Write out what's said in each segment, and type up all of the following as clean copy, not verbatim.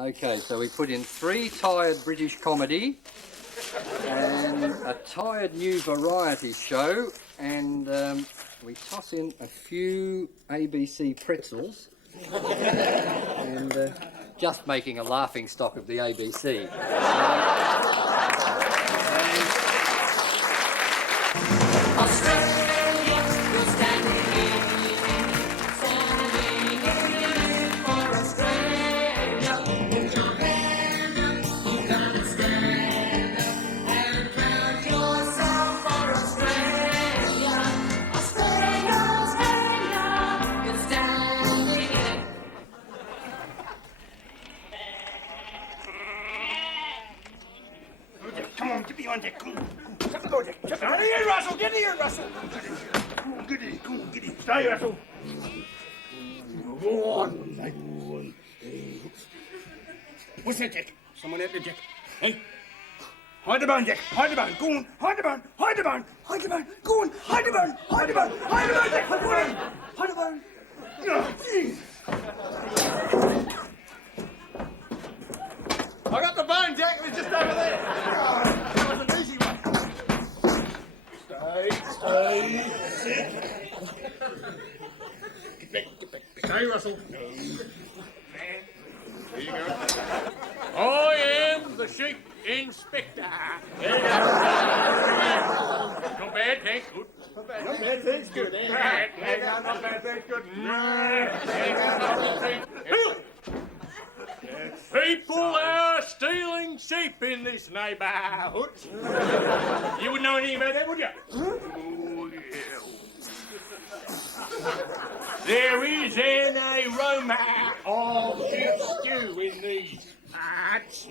Okay, so we put in 3 tired British comedy and a tired new variety show, and we toss in a few ABC pretzels and just making a laughing stock of the ABC. Come on, get behind Jack. Come on. Get the Jack. Get in here, Russell. Get in here, Russell. Come on, get in. Come on, get in. Stay, Russell. Go on. What's that, Jack? Someone help you, Jack. Hey. Hide the bone, Jack. Hide the bone. Go on. Hide the bone. Hide the bone. Hide the bone. Go on. Hide the bone. Hide the bone. Hide the bone, Jack. Hide the bone. Hide the bone. Oh, jeez. I got the bone, Jack. It was just over there. That was an easy one. Stay. Sit. Get back. Stay, Russell. Here you go. I am the sheep inspector. Not bad, thanks. Good. Not bad, thanks. Good. Not bad, thanks. Good. People are stealing sheep in this neighbourhood. You wouldn't know anything about that, would you? Oh, yeah. There is an aroma of beef stew in these parts.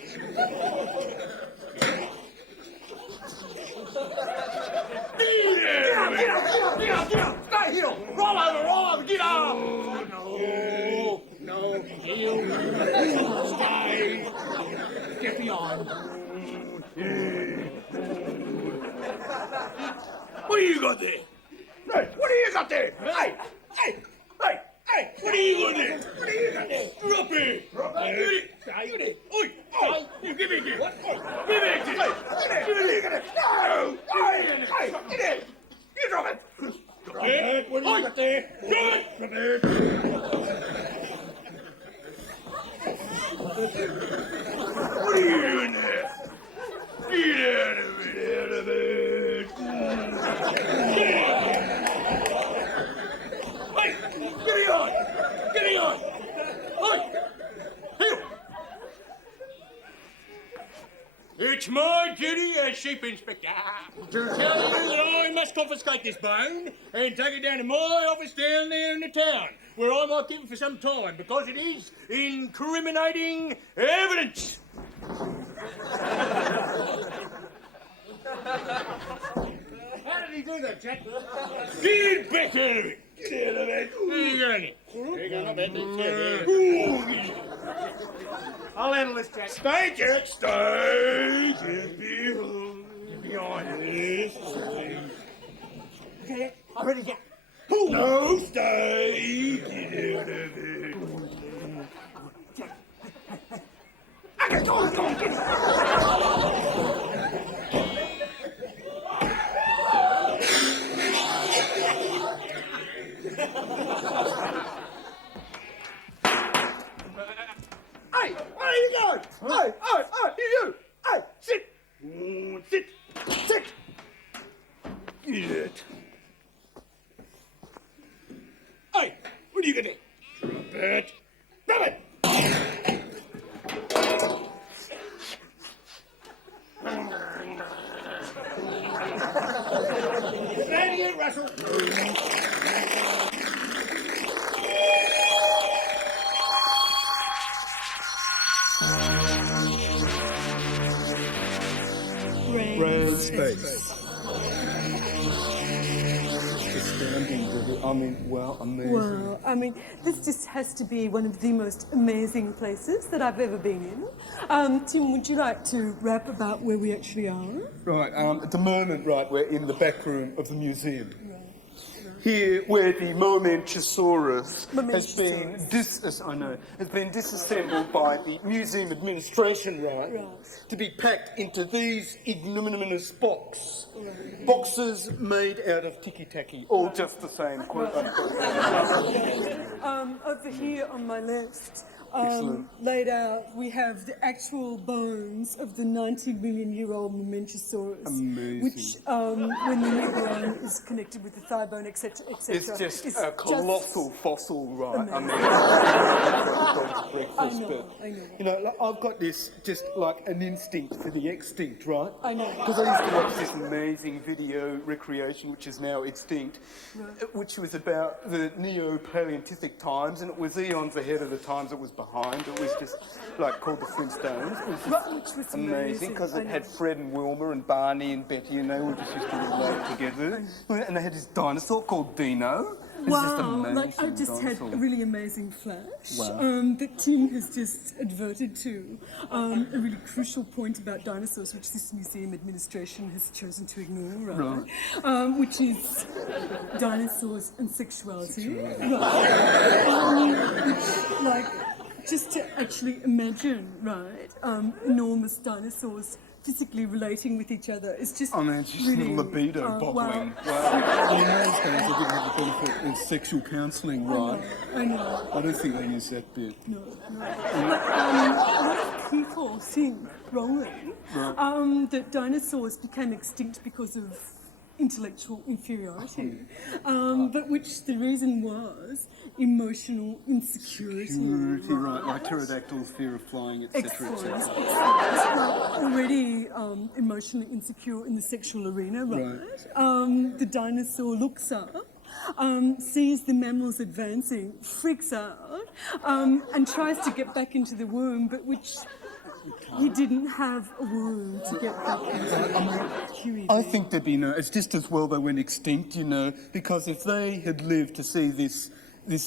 Get up! Stay here! Roll over! Get up! No, heel. Stay. Get behind. What do you got there? Hey, what do you got there? Hey! What do you got there? What do you got there? Drop it! Stay. Oi! You give me this! What? Give me this! Give me this! No! Hey! Get it! You drop it! Drop it! What do you got there? Drop it! What are you doing there? Get out of it! Hey! Get on! Hey! Here! It's my duty as sheep inspector to tell you that I must confiscate this bone and take it down to my office down there in the town, where I might keep it for some time, because it is incriminating evidence. How did he do that, Jack? Get back out of it! Get out of it! There you go, Nick. There you go, not bad. I'll handle this, Jack. Stay, Jack, stay! Get behind this. Okay, I'm ready, Jack. No, stay! Get out of it. Okay, go on, get it! Hey, where are you going? Huh? Hey, you! Hey, sit! Sit! Get it. Hey, what are you gonna do? Drop it! Stand here, Russell. Red space. Astounding, really. Amazing. Well, this just has to be one of the most amazing places that I've ever been in. Tim, would you like to rap about where we actually are? Right, at the moment, right, we're in the back room of the museum. Right. here where the Momentosaurus has been Momentosaurus. has been disassembled by the museum administration, right? Right. To be packed into these ignominious boxes made out of tiki-taki, all just the same, quote unquote. Over here on my left, Excellent. laid out, we have the actual bones of the 90-million-year-old Momentosaurus. Amazing. Which, when the new bone is connected with the thigh bone, etc., etc. It's just a colossal fossil, right? I mean, dog's breakfast, I know. you know, like, I've got this just like an instinct for the extinct, right? I know. Because I used to watch this amazing video recreation, which is now extinct, which was about the Neo-Paleolithic times, and it was eons ahead of the times it was behind. It was just like called the Flintstones. It was just Which was amazing because I it know. had Fred and Wilma and Barney and Betty, and they all just used to relate together. And they had this dinosaur called Dino. It's just Wow, amazing. like I just had dinosaur. a really amazing flash Wow. that Tim has just adverted to. A really crucial point about dinosaurs, which this museum administration has chosen to ignore, right? Which is dinosaurs and sexuality. Right. Which, like, just to actually imagine, right, enormous dinosaurs physically relating with each other is just I mean, it's just really, libido wow. boggling. Wow. In those days, they didn't have the benefit of sexual counselling, right? I know. I don't think they use that bit. No. But a lot of people think wrongly that dinosaurs became extinct because of intellectual inferiority, but which the reason was emotional insecurity. Security, right, like pterodactyls, fear of flying, etc., Excellent. etc. Already emotionally insecure in the sexual arena, right? The dinosaur looks up, sees the mammals advancing, freaks out, and tries to get back into the womb, but which he didn't have a womb to get back into. I think they'd be, it's just as well they went extinct, you know, because if they had lived to see this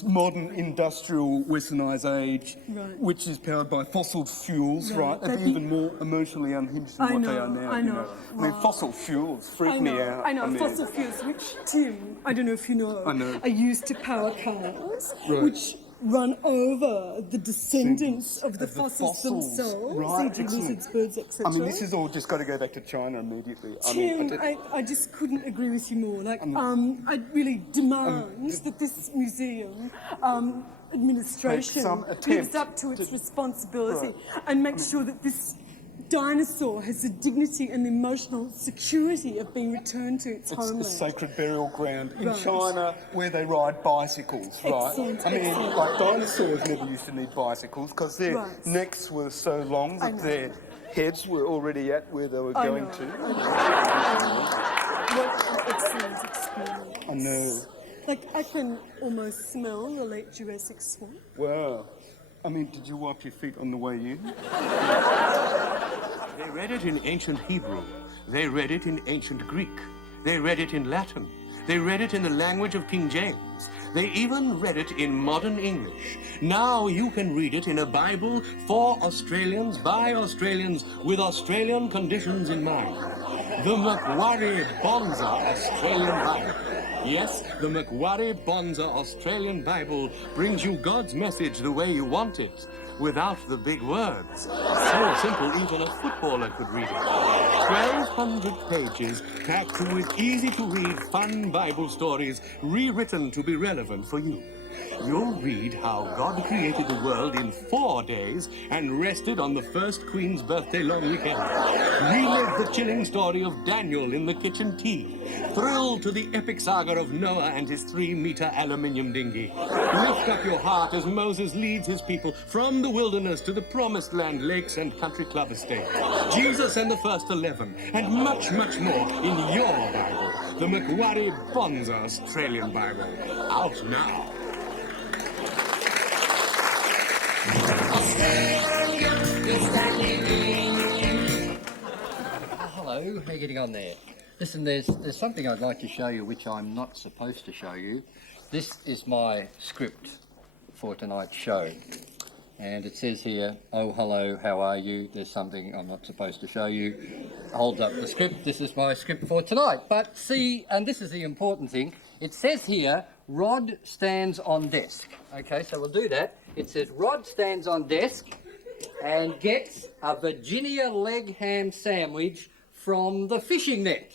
modern industrial westernised age, which is powered by fossil fuels, right, they'd be even more emotionally unhinged than what they are now. I you know. know. I mean, fossil fuels freak me out. I know, mean, fossil fuels, which, Tim, I don't know if you know, I know. are used to power cars, which run over the descendants of the fossils themselves, Right, e.g. excellent. lizards, birds, etc. I mean, this has all just got to go back to China immediately. Tim, I just couldn't agree with you more. Like, I really demand that this museum administration some attempt lives up to its responsibility and makes sure that this dinosaur has the dignity and the emotional security of being returned to its It's homeland. a sacred burial ground in Right. China where they ride bicycles, right? Excellent, I mean, excellent. like dinosaurs never used to need bicycles because their Right. necks were so long that know. their heads were already at where they were I going know, to. What an excellent experience. I know. Like, I can almost smell the late Jurassic swamp. Wow. I mean, did you wipe your feet on the way in? They read it in ancient Hebrew. They read it in ancient Greek. They read it in Latin. They read it in the language of King James. They even read it in modern English. Now you can read it in a Bible for Australians, by Australians, with Australian conditions in mind. The Macquarie Bonza Australian Bible. Yes, the Macquarie Bonza Australian Bible brings you God's message the way you want it, without the big words. So simple, even a footballer could read it. 1,200 pages packed with easy-to-read, fun Bible stories rewritten to be relevant for you. You'll read how God created the world in 4 days and rested on the first Queen's birthday long weekend. Relive the chilling story of Daniel in the kitchen tea. Thrill to the epic saga of Noah and his 3-meter aluminium dinghy. Lift up your heart as Moses leads his people from the wilderness to the promised land, lakes and country club estate. Jesus and the first 11, and much, much more in your Bible. The Macquarie Bonza Australian Bible. Out now. Hello, how are you getting on there? Listen, there's something I'd like to show you which I'm not supposed to show you. This is my script for tonight's show. And it says here, oh, hello, how are you? There's something I'm not supposed to show you. Holds up the script. This is my script for tonight. But see, and this is the important thing, It says here, Rod stands on desk. Okay, so we'll do that. It says Rod stands on desk and gets a Virginia leg ham sandwich from the fishing net.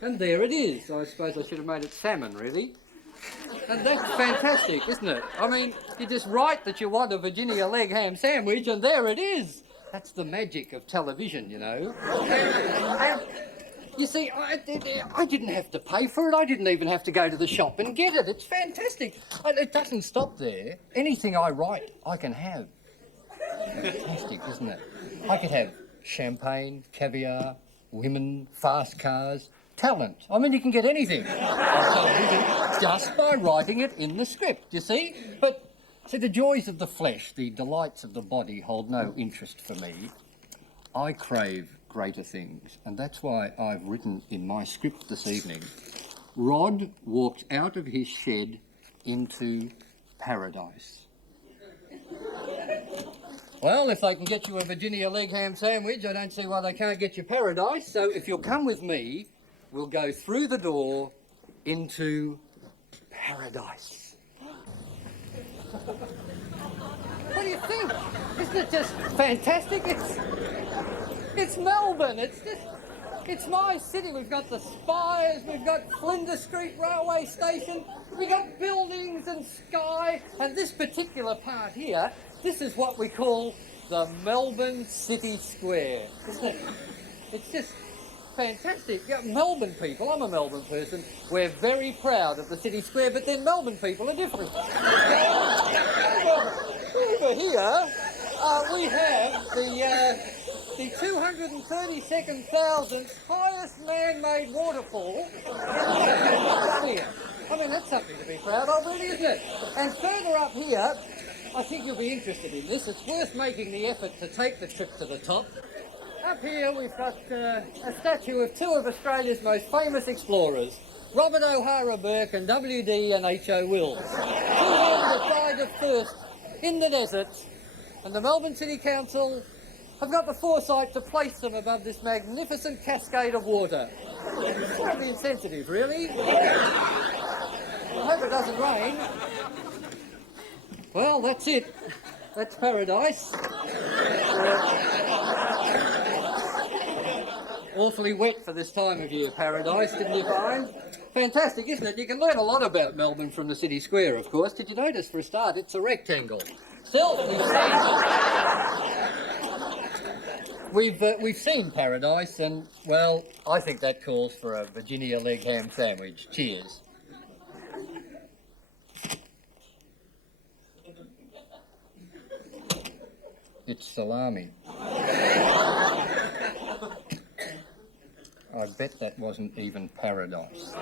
And there it is. I suppose I should have made it salmon, really. And that's fantastic, isn't it? I mean, you just write that you want a Virginia leg ham sandwich and there it is. That's the magic of television, you know. And you see, I didn't have to pay for it. I didn't even have to go to the shop and get it. It's fantastic. And it doesn't stop there. Anything I write, I can have. Fantastic, isn't it? I could have champagne, caviar, women, fast cars, talent. I mean, you can get anything on television just by writing it in the script, you see? But, see, the joys of the flesh, the delights of the body hold no interest for me. I crave greater things, and that's why I've written in my script this evening, Rod walked out of his shed into paradise. Well, if they can get you a Virginia leg ham sandwich, I don't see why they can't get you paradise. So if you'll come with me, we'll go through the door into paradise. What do you think? Isn't it just fantastic? It's Melbourne. It's my city. We've got the spires, we've got Flinders Street Railway Station, we've got buildings and sky, and this particular part here, this is what we call the Melbourne City Square, isn't it? It's just fantastic. Yeah, Melbourne people, I'm a Melbourne person, we're very proud of the City Square, but then Melbourne people are different. Over here, we have the 232,000th highest man-made waterfall in Australia. I mean, that's something to be proud of, really, isn't it? And further up here, I think you'll be interested in this. It's worth making the effort to take the trip to the top. Up here, we've got a statue of two of Australia's most famous explorers, Robert O'Hara Burke and W.D. and H.O. Wills. Two men that died of thirst in the desert, and the Melbourne City Council have got the foresight to place them above this magnificent cascade of water. It's slightly insensitive, really. I hope it doesn't rain. Well, that's it. That's paradise. Awfully wet for this time of year, paradise, didn't you find? Fantastic, isn't it? You can learn a lot about Melbourne from the city square, of course. Did you notice, for a start, it's a rectangle? Still, we've seen paradise, and, well, I think that calls for a Virginia leg ham sandwich. Cheers. It's salami. I bet that wasn't even paradise.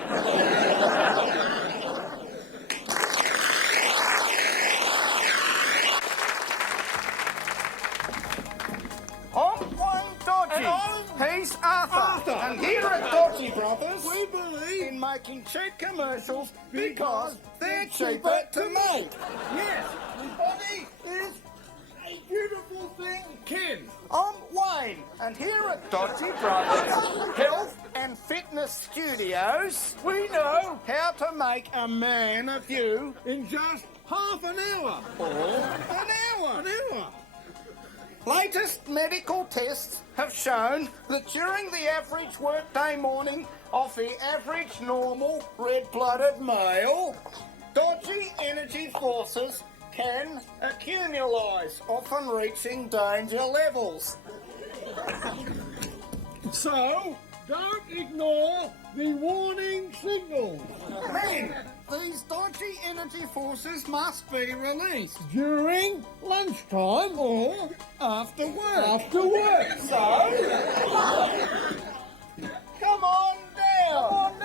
I'm Wayne Dodgy. And he's Arthur. And here at Dodgy Brothers, we believe in making cheap commercials because they're cheaper to make. Yes, the body is a beautiful thing, Ken. I'm Wayne, and here at Dodgy Brothers Health and Fitness Studios, we know how to make a man of you in just half an hour. Or an hour. Latest medical tests have shown that during the average workday morning of the average normal red-blooded male, dodgy energy forces can accumulate, often reaching danger levels. So, don't ignore the warning signals. Men, these dodgy energy forces must be released during lunchtime or after work. So, come on down.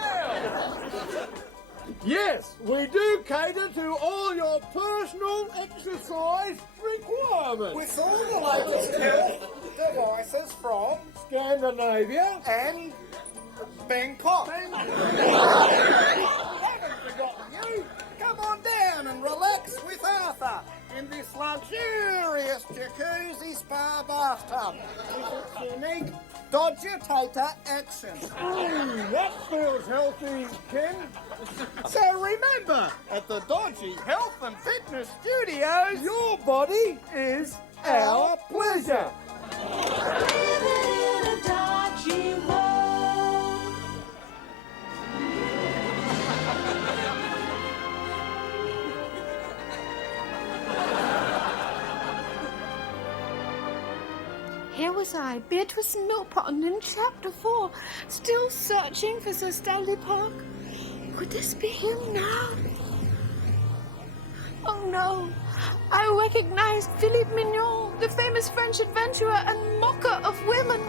Yes, we do cater to all your personal exercise requirements. With all the latest health devices from Scandinavia and Bangkok. Haven't forgotten you. Come on down and relax with Arthur in this luxurious jacuzzi spa bathtub. With its unique Dodgitator action. That feels healthy, Ken. So remember, at the Dodgy Health and Fitness Studios, your body is our pleasure. Here was I, Beatrice Millpond in Chapter 4, still searching for Sir Stanley Park. Could this be him now? Oh no, I recognized Philippe Mignon, the famous French adventurer and mocker of women.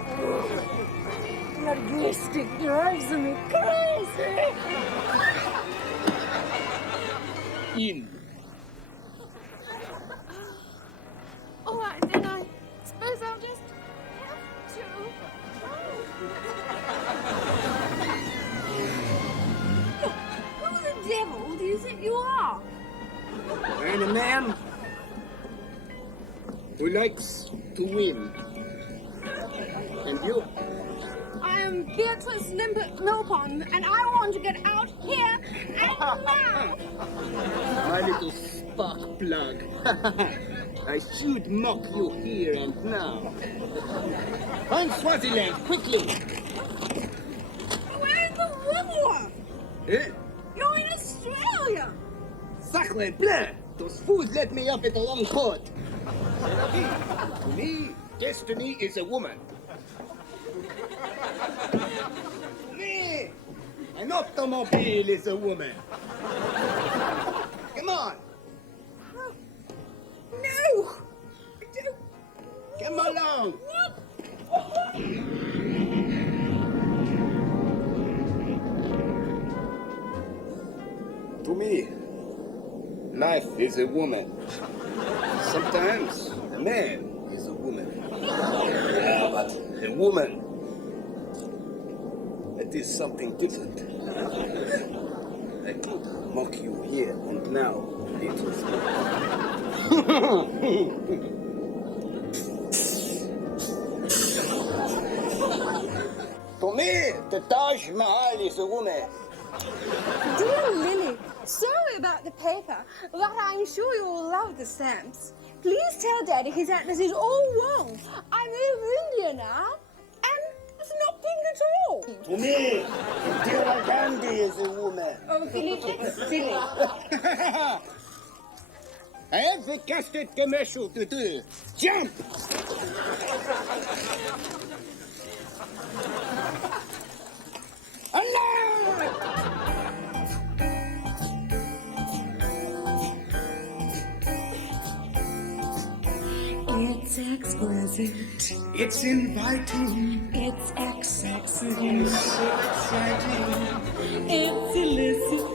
That lipstick drives me crazy. In. All right, then I suppose I'll just have to. Who the devil do you think you are? I'm a man who likes to win. And you? I am Beatrice Millpond, and I want to get out here and now. My little spark plug. I should mock you here and now. Find Swaziland, quickly. Where in the world? Eh? You're in Australia. Sacre bleu! Those fools let me up at the wrong port. To me, destiny is a woman. To me, an automobile is a woman. Come on. No. Come along. To me, life is a woman. Sometimes a man is a woman. Yeah, but a woman, it is something different. I could mock you here and now, Beatrice. To me, the Taj Mahal is a woman. Dear Lily, sorry about the paper, but I'm sure you'll love the stamps. Please tell Daddy his atlas is all wrong. I'm over India now, and it's not pink at all. To me, Indira Gandhi is a woman. Oh, Philip, that's silly. I have a casted commercial to do. Jump! Allah! It's exquisite. It's inviting. It's exciting. It's so exciting. It's illicit.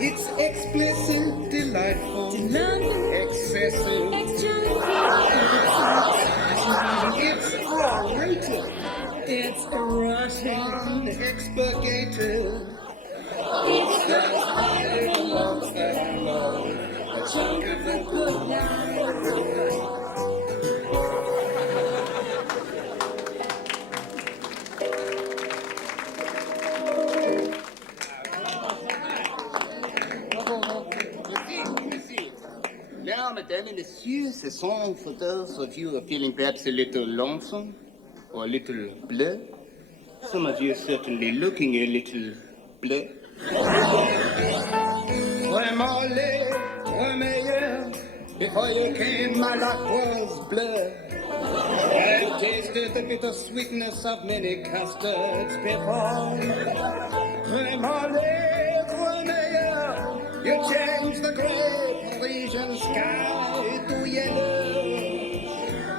It's explicit, delightful, London. excessive. It's R-rated. It's erotic. Unexpurgated. It's the Love and love. junk of the good life. Now, mesdames et messieurs, ce song for those of you who are feeling perhaps a little lonesome or a little bleu. Some of you are certainly looking a little bleu. Remolé, meilleur, before you came, my life was bleu. I've tasted the bitter sweetness of many custards before. Remolé, meilleur, you changed the gray Parisian sky to yellow.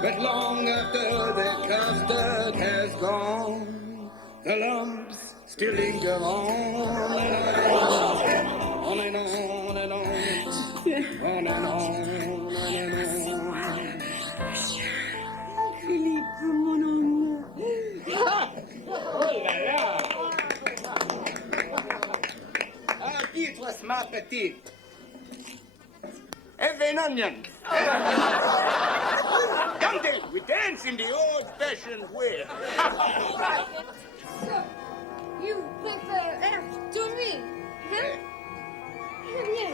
But long after the custard has gone, the lumps still linger on and on and on and on and on and on and on. Philippe, mon homme. Oh là là! Ah, Beatrice, ma petite. Have an onion. Come then, we dance. dance in the old-fashioned way. So, you prefer after me, huh? Yeah.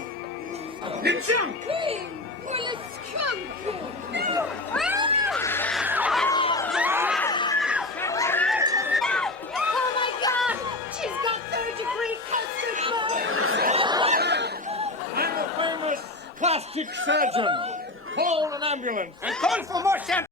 Let's jump! Cream! Well, it's come! Oh my God! She's got third-degree custard burns! I'm a famous plastic surgeon. Call an ambulance. And call for more champagne.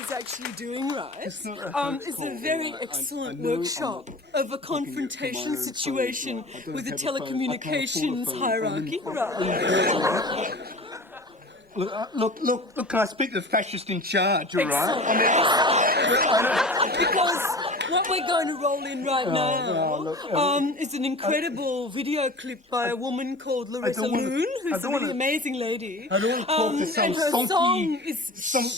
Is actually doing right. It's not a It's a call, very all right. excellent I know I'm workshop not of a looking at my confrontation own phone, situation right? I don't with the have a phone. I can't telecommunications afford a phone. hierarchy, I'm right? Look, can I speak to the fascist in charge, all right? Excellent. Because what we're going to roll in right now is an incredible video clip by a woman called Larissa don't wanna- Loon, I who's a don't really wanna- amazing lady. I don't want to talk to some and her song sonky, is some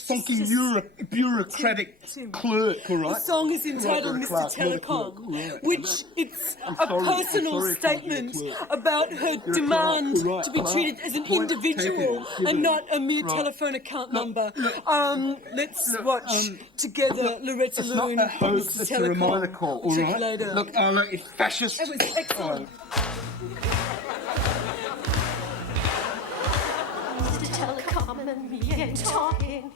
bureaucratic Tim. clerk, all right? The song is entitled Not a Mr. clerk, not a Telecom, clerk, right. which it's I'm a sorry, I'm personal sorry if I'm statement being a clerk. about her You're a demand clerk, you're right, to be clerk. treated as an Point individual taken, given. and not a mere Right. telephone account number. look, Let's look, watch together Loretta It's not Loon, a hoax, Mr. it's a Telecom. reminder call, all Check right? you later. Look, it's fascist. It was excellent. Mr. Telecom and me ain't talking.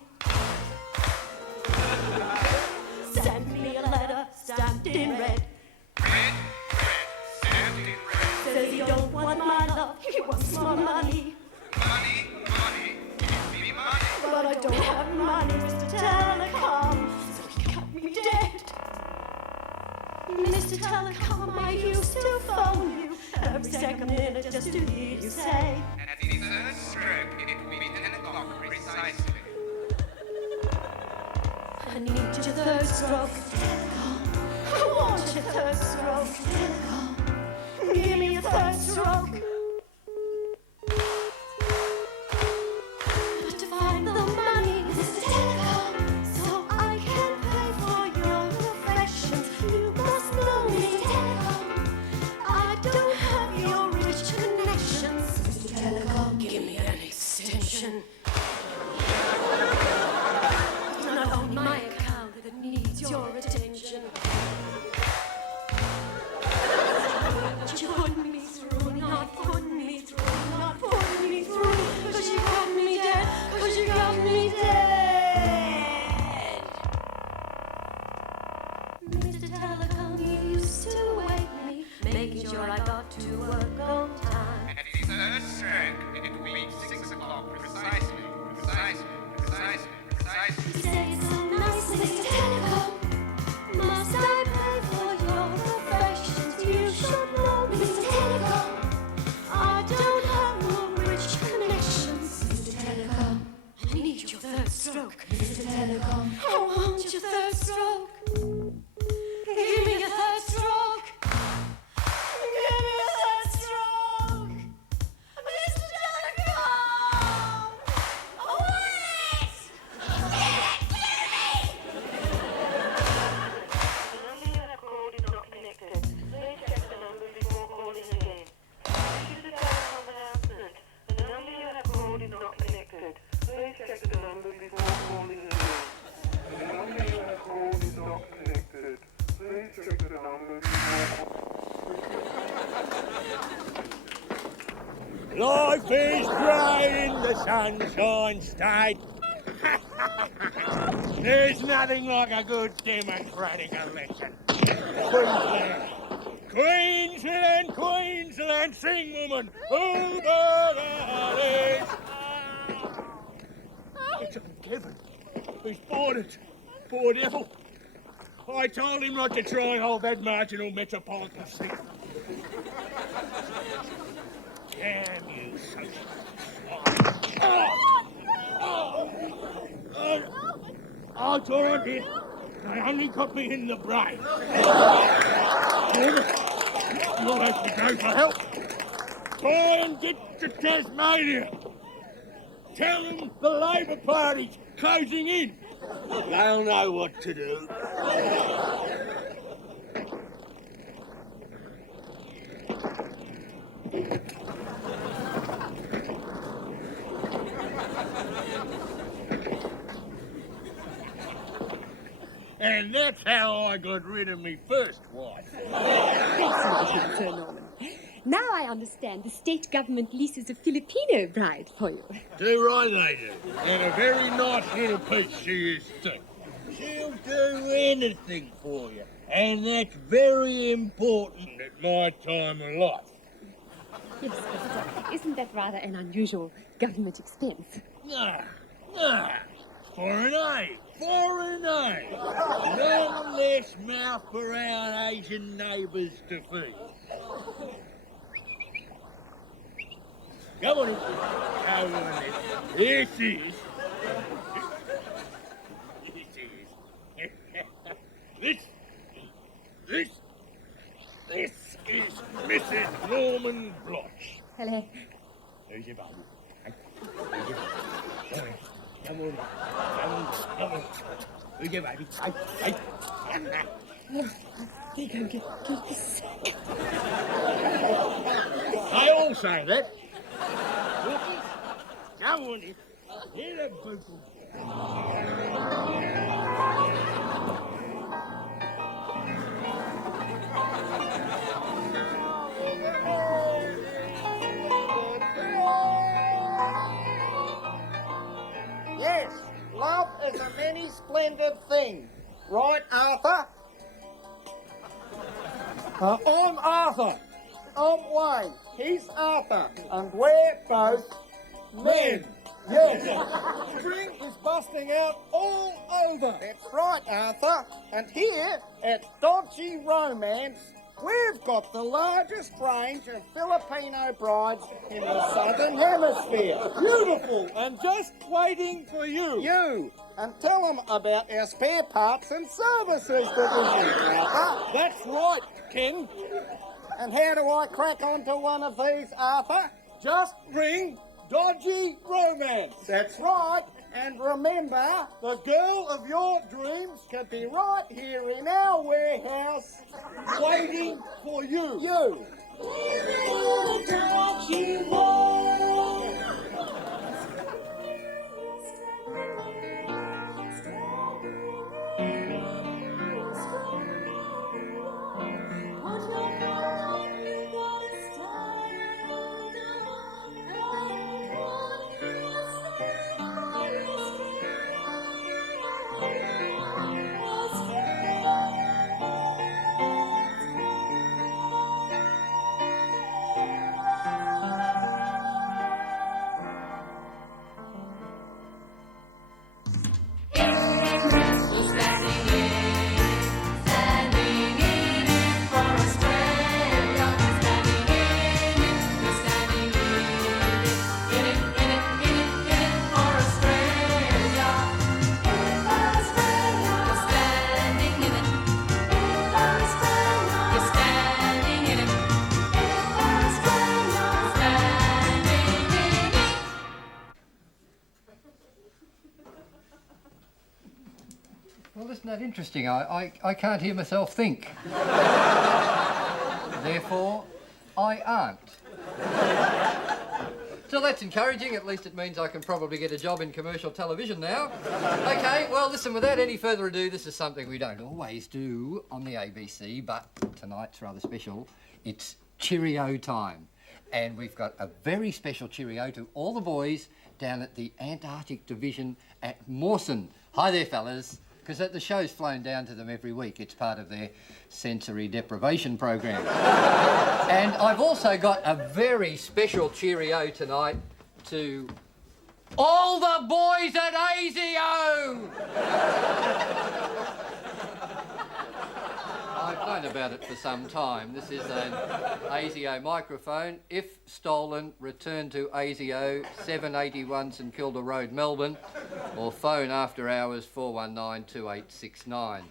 Send me a letter stamped in red. Says he don't want my love, he wants more money. But I don't have money, Mr. Telecom, so he cut me dead. Mr. Telecom, I used to phone you every second minute just to hear you say. At the third stroke, it will be 10 o'clock precisely. I need your third stroke. I want your third stroke. Give me a third stroke. But to find the money, Mr. Telecom, so I can pay for your affections, you must know me, Telecom. I don't have your rich connections, Mr. Telecom. Give me an extension. It's not only my account that needs your attention. But you put me through, not put me through, not put me through. 'Cause you got me dead, 'cause you got me dead. Mr. Telecom, you used to wake me, making sure I got to work on time. At the third stroke, it will be 6 o'clock precisely. You say it so nicely, Mr. Telecom. Must I pay for your affections? You should know me, Mr. Telecom. I don't have no rich connections, Mr. Telecom. I need your third stroke, Mr. Telecom. I want your third stroke. Give me a third stroke. Give me a third stroke, Mr. Telecom. Oh, wait! Life is dry in the Sunshine State. There's nothing like a good democratic election. Queensland, Queensland, Queensland, sing, woman. Over the hills. It's Uncle Kevin. He's boarded. Poor devil. I told him not to try and hold that marginal metropolitan seat. Damn you, social Oh, it's all right, dear. They only got me in the brain. You'll have to go for help. Try and get to Tasmania. Tell them the Labor Party's closing in. They'll know what to do. And that's how I got rid of me first wife. Excellent, Sir Norman. Now I understand the state government leases a Filipino bride for you. Too right they do. And a very nice little piece she is too. She'll do anything for you. And that's very important at my time of life. Yes, but isn't that rather an unusual government expense? No. Foreign aid. Foreign aid. None less mouth for our Asian neighbours to feed. Come on in. Come on in. This is... This is Mrs. Norman Bloch. Hello. Who's your baby? Who's your baby? Come on. Who's your baby? Hey. I all say that. Come on in. Hear the people. Yes, love is a many splendid thing. Right, Arthur? I'm Arthur. I'm Wayne. He's Arthur. And we're both men. Yes. Spring is busting out all over. That's right, Arthur. And here at Dodgy Romance, we've got the largest range of Filipino brides in the Southern Hemisphere. Beautiful, and just waiting for you. You, and tell them about our spare parts and services division, Arthur. That's right, Ken. And how do I crack onto one of these, Arthur? Just ring Dodgy Romance. That's right. And remember, the girl of your dreams can be right here in our warehouse, waiting for you. You. Well, isn't that interesting? I can't hear myself think. Therefore, I aren't. So that's encouraging. At least it means I can probably get a job in commercial television now. Okay, well, listen, without any further ado, this is something we don't always do on the ABC, but tonight's rather special. It's Cheerio time. And we've got a very special cheerio to all the boys down at the Antarctic Division at Mawson. Hi there, fellas. because the show's flown down to them every week. It's part of their sensory deprivation program. And I've also got a very special cheerio tonight to all the boys at ASIO! I've known about it for some time. This is an ASIO microphone. If stolen, return to ASIO, 781 St Kilda Road, Melbourne, or phone after hours 419-2869.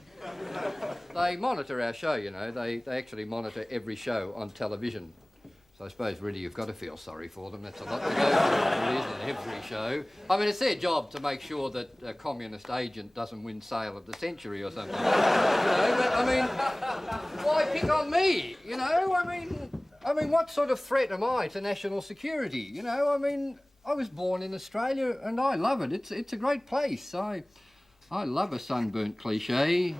They monitor our show, you know. They actually monitor every show on television. So I suppose really you've got to feel sorry for them. That's a lot to go through, it is, in every show. I mean, it's their job to make sure that a communist agent doesn't win sale of the century or something. You know, but I mean, why pick on me? You know, I mean, what sort of threat am I to national security? You know, I mean, I was born in Australia and I love it. It's a great place. I love a sunburnt cliche.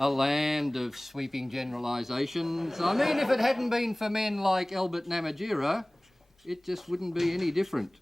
A land of sweeping generalisations. I mean, if it hadn't been for men like Albert Namatjira, it just wouldn't be any different.